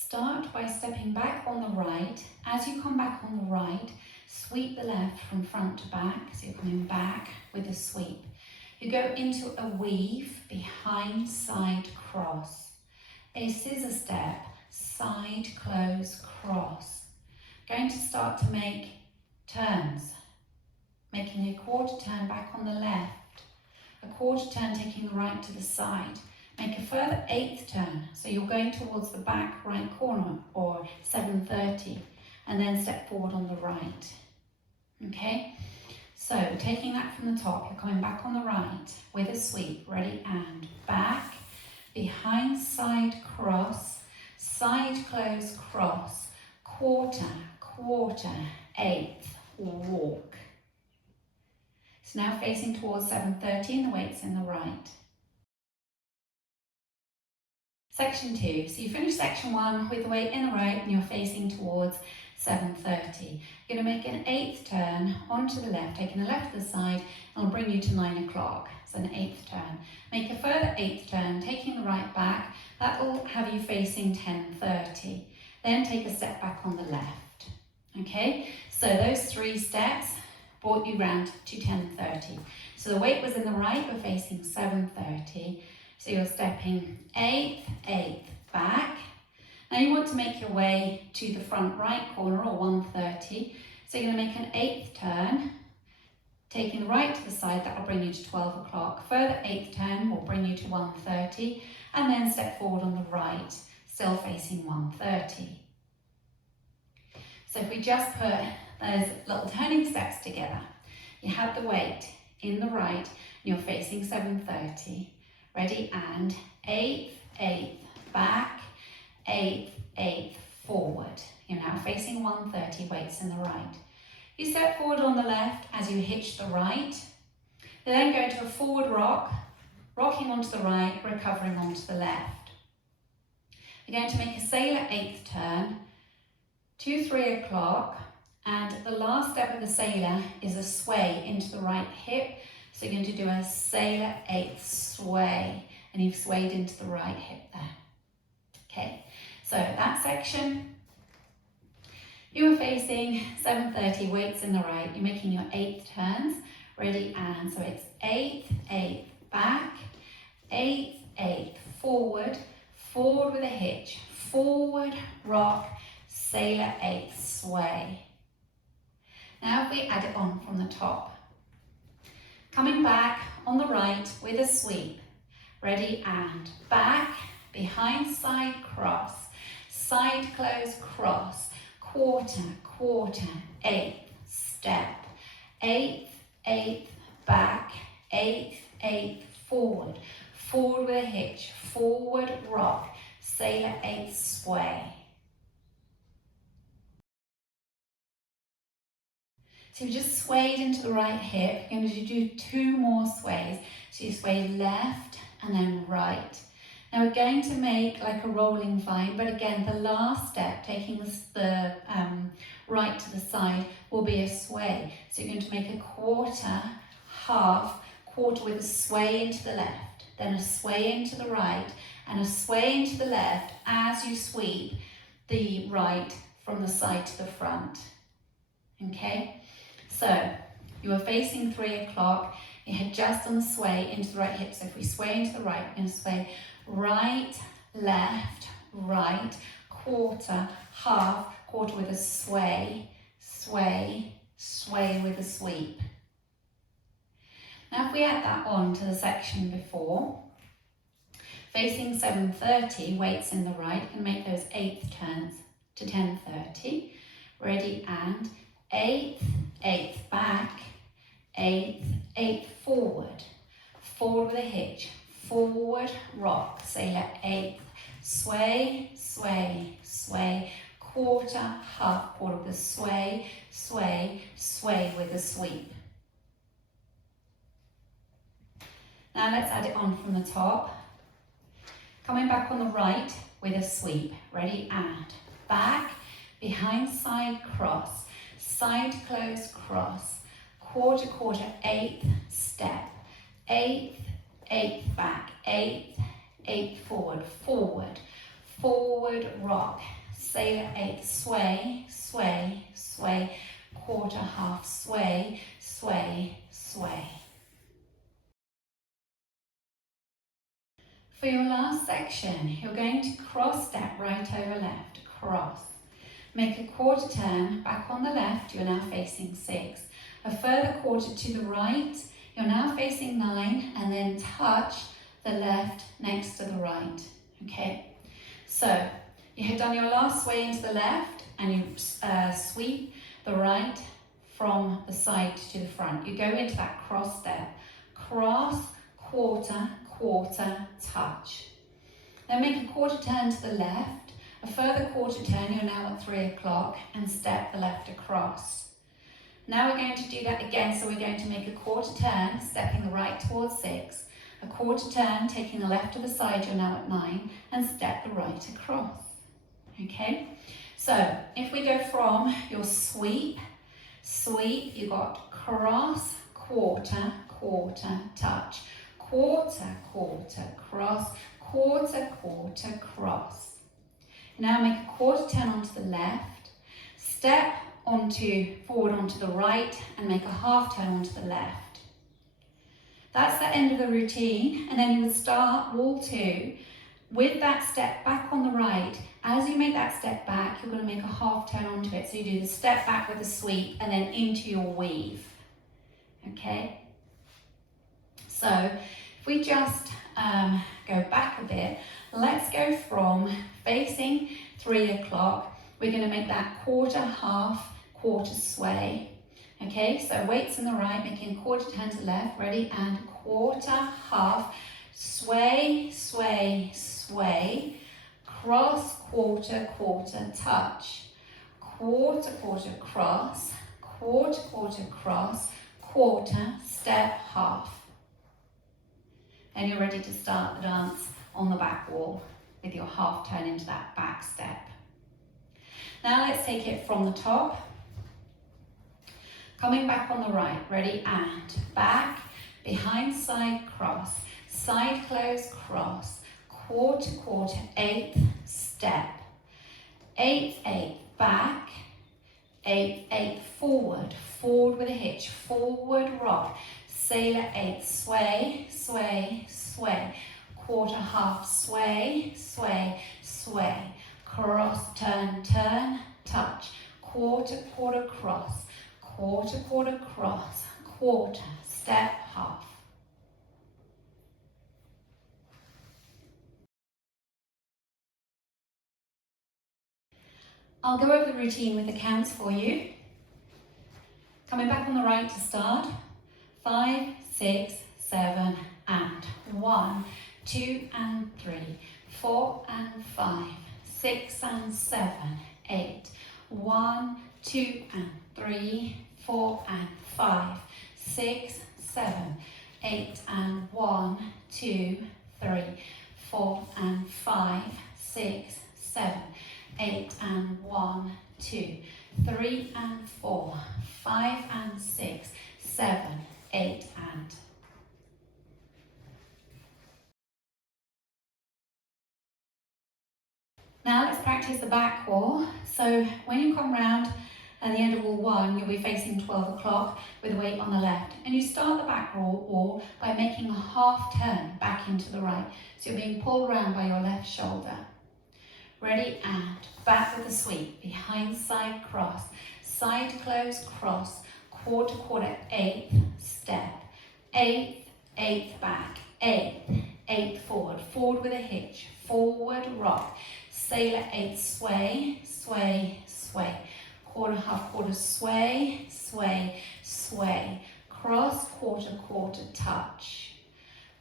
Start by stepping back on the right. As you come back on the right, sweep the left from front to back. So you're coming back with a sweep. You go into a weave, behind, side, cross. A scissor step, side, close, cross. Going to start to make turns. Making a quarter turn back on the left. A quarter turn taking the right to the side. Make a further 8th turn, so you're going towards the back right corner, or 7:30, and then step forward on the right. Okay, so taking that from the top, you're coming back on the right with a sweep, ready, and back, behind, side, cross, side, close, cross, quarter, quarter, 8th, walk. So now facing towards 7:30 and the weight's in the right. Section 2, so you finish section 1 with the weight in the right and you're facing towards 7:30. You're going to make an 8th turn onto the left, taking the left to the side, and it'll bring you to 9 o'clock, so an 8th turn. Make a further 8th turn, taking the right back, that will have you facing 10:30. Then take a step back on the left. Okay, so those 3 steps brought you round to 10:30. So the weight was in the right, we're facing 7:30. So you're stepping 8th, 8th, back. Now you want to make your way to the front right corner, or 1:30. So you're going to make an 8th turn, taking the right to the side, that will bring you to 12 o'clock. Further 8th turn will bring you to 1:30, and then step forward on the right, still facing 1:30. So if we just put those little turning steps together, you have the weight in the right, and you're facing 7:30. Ready, and 8th, 8th, back, 8th, 8th, forward. You're now facing 1:30, weights in the right. You step forward on the left as you hitch the right. You then go into a forward rock, rocking onto the right, recovering onto the left. You're going to make a sailor 8th turn to 3 o'clock, and the last step of the sailor is a sway into the right hip. So you're going to do a sailor 8th sway, and you've swayed into the right hip there. Okay, so that section, you are facing 7:30, weights in the right. You're making your 8th turns, ready, and so it's 8th, 8th, back, 8th, 8th, forward, forward with a hitch, forward, rock, sailor 8th sway. Now if we add it on from the top. Coming back on the right with a sweep. Ready, and back, behind, side, cross, side, close, cross, quarter, quarter, 8th, step, 8th, 8th, back, 8th, 8th, forward, forward with a hitch, forward, rock, sailor 8th sway. So you just swayed into the right hip. You're going to do 2 more sways. So you sway left and then right. Now we're going to make like a rolling vine, but again, the last step, taking the right to the side, will be a sway. So you're going to make a quarter, half, quarter with a sway into the left, then a sway into the right, and a sway into the left as you sweep the right from the side to the front. Okay? So you are facing 3 o'clock, you head just on the sway into the right hip. So if we sway into the right, we're going to sway right, left, right, quarter, half, quarter with a sway, sway, sway with a sweep. Now if we add that on to the section before, facing 7:30, weights in the right, you can make those 8th turns to 10:30. Ready, and 8th, 8th, back, 8th, 8th, forward, forward with a hitch, forward, rock, sailor 8th, sway, sway, sway, quarter, half, quarter with a sway, sway, sway with a sweep. Now let's add it on from the top. Coming back on the right with a sweep. Ready, and back, behind, side, cross, side, close, cross, quarter, quarter, 8th, step, 8th, 8th, back, 8th, 8th, forward, forward, forward rock, sailor eighth, sway, sway, sway, quarter half, sway, sway, sway. For your last section, you're going to cross step right over left, cross. Make a quarter turn, back on the left, you're now facing 6. A further quarter to the right, you're now facing 9, and then touch the left next to the right, okay? So, you have done your last sway into the left, and you sweep the right from the side to the front. You go into that cross step, cross, quarter, quarter, touch. Then make a quarter turn to the left, a further quarter turn, you're now at 3 o'clock, and step the left across. Now we're going to do that again, so we're going to make a quarter turn, stepping the right towards 6, a quarter turn, taking the left to the side, you're now at 9, and step the right across. Okay, so if we go from your sweep, you got cross, quarter, quarter, touch, quarter, quarter, cross, quarter, quarter, cross. Now make a quarter turn onto the left, step forward onto the right, and make a half turn onto the left. That's the end of the routine, and then you would start wall 2 with that step back on the right. As you make that step back, you're going to make a half turn onto it. So you do the step back with a sweep and then into your weave. Okay? So if we just go back a bit, let's go from facing 3 o'clock. We're going to make that quarter, half, quarter sway. Okay, so weights in the right, making a quarter turn to left. Ready? And quarter, half, sway, sway, sway. Cross, quarter, quarter, touch. Quarter, quarter, cross. Quarter, quarter, cross. Quarter, step, half. And you're ready to start the dance on the back wall with your half turn into that back step. Now let's take it from the top. Coming back on the right, ready, and back, behind, side, cross, side, close, cross, quarter, quarter, eighth, step, eighth, eighth, back, eighth, eighth, forward, forward with a hitch, forward rock, sailor eighth, sway, sway, sway, quarter, half, sway, sway, sway, cross, turn, turn, touch, quarter, quarter, cross, quarter, quarter, cross, quarter, step, half. I'll go over the routine with the counts for you. Coming back on the right to start. 5, 6, 7, and 1, 2 and 3, 4 and 5, 6 and 7, 8, 1, 2 and 3, 4 and 5, 6, 7, 8 and 1, 2, 3, 4 and 5, 6, 7, 8 and 1, 2, 3 and 4, 5 and 6, 7, 8 and. Now let's practice the back wall. So when you come round at the end of wall 1, you'll be facing 12 o'clock with the weight on the left. And you start the back wall by making a half turn back into the right. So you're being pulled round by your left shoulder. Ready, and back with a sweep, behind, side, cross, side, close, cross, quarter, quarter, eighth, step, eighth, eighth, back, eighth, eighth, forward, forward with a hitch, forward, rock, sailor, eighth, sway, sway, sway, quarter, half, quarter, sway, sway, sway, cross, quarter, quarter, touch,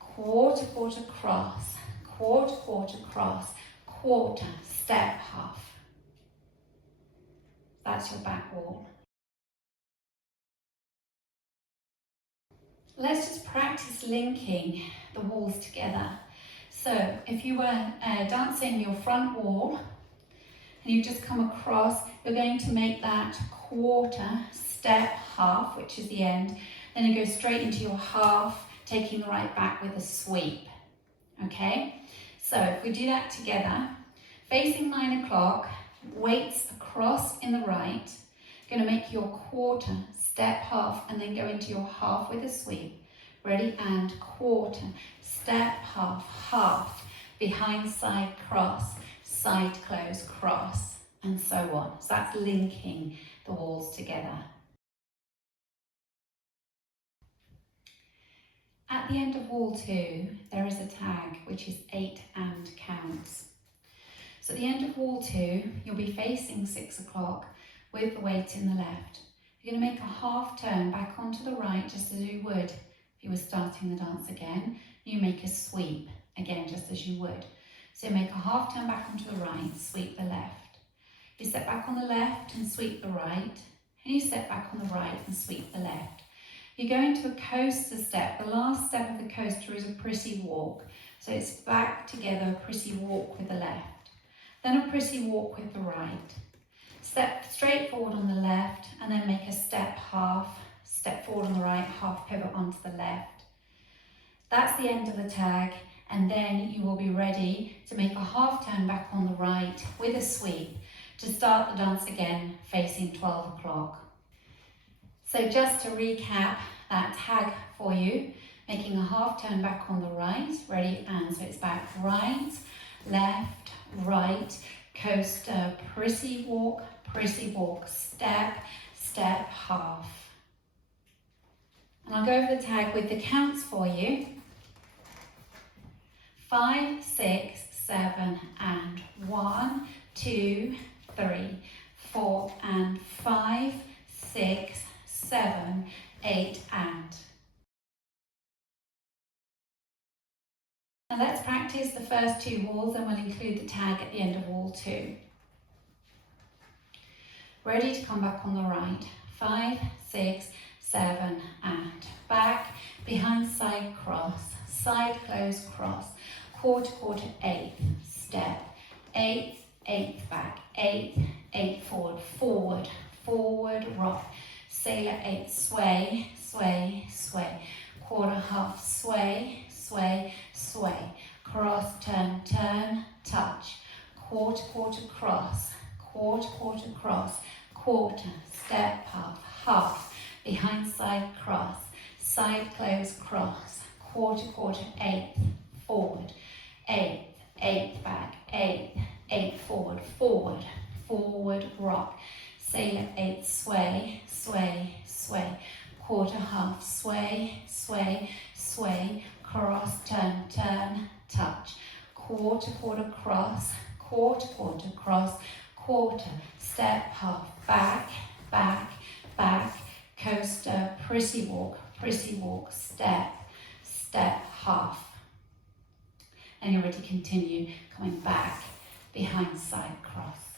quarter, quarter, cross, quarter, quarter, cross, quarter, step, half. That's your back wall. Let's just practice linking the walls together. So if you were dancing your front wall and you've just come across, you're going to make that quarter, step, half, which is the end. Then you go straight into your half, taking the right back with a sweep. Okay? So if we do that together, Facing 9 o'clock, weights across in the right. Going to make your quarter, step half, and then go into your half with a sweep. Ready, and quarter, step half, half, behind side cross, side close cross, and so on. So that's linking the walls together. At the end of wall 2, there is a tag which is 8 and counts. So at the end of wall 2, you'll be facing 6 o'clock with the weight in the left. You're going to make a half turn back onto the right, just as you would if you were starting the dance again. You make a sweep, again, just as you would. So you make a half turn back onto the right, sweep the left. You step back on the left and sweep the right, and you step back on the right and sweep the left. You go into a coaster step. The last step of the coaster is a prissy walk. So it's back together, a prissy walk with the left. Then a prissy walk with the right. Step straight forward on the left and then make a step half, step forward on the right, half pivot onto the left. That's the end of the tag, and then you will be ready to make a half turn back on the right with a sweep to start the dance again facing 12 o'clock. So just to recap that tag for you, making a half turn back on the right, ready, and so it's back right, left, right, coaster, prissy walk, step, step, half. And I'll go over the tag with the counts for you. 5, 6, 7, and 1, 2, 3, 4, and 5, 6, 7, 8, and. Now let's practice the first 2 walls, and we'll include the tag at the end of wall 2. Ready to come back on the right. 5, 6, 7, and back, behind side cross, side close cross, quarter, quarter, 8th, step, 8th, 8th back, 8th, 8th forward, forward, forward, rock, sailor 8, sway, sway, sway, quarter, half, sway, sway, sway, cross, turn, turn, touch, quarter, quarter, cross, quarter, quarter, cross, quarter, step, half, half, behind side cross, side close cross, quarter, quarter, 8th, forward, 8th, 8th back, 8th, 8th forward, forward, forward, rock, sailor 8, sway, sway, sway, quarter, half, sway, sway, sway, cross, turn, turn, touch, quarter, quarter, cross, quarter, quarter, cross, quarter, step, half, back, back, back, coaster, prissy walk, step, step, half. And you're ready to continue coming back behind side cross.